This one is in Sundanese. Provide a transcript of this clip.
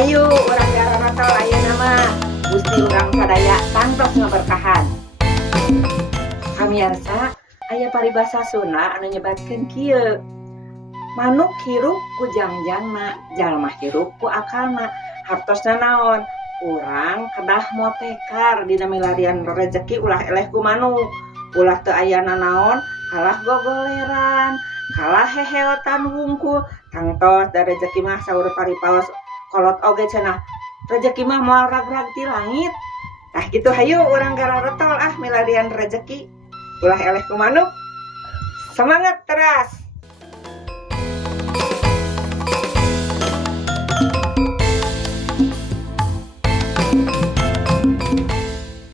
Hayu urang garana tol ayeuna mah Gusti urang sadaya tangtos ngaberkahan. Pamirsa, aya paribasa Sunda anu nyebatkeun kieu. Manuk hirup ku jangjangna, jalma hirup ku akalna. Hartosna naon? Urang kedah motekar dina milarian rezeki ulah eleh ku manuk. Ulah teu aya naon, kalah gogoleran, kalah heheotan wungkul. Tangtos da rezeki mah saur paripaos kolot oge cenah. Rezeki mah moal ragrag ti langit. Tah gitu hayu urang gararotol milarian rezeki. Ulah eleh ku manuk. Semangat teras.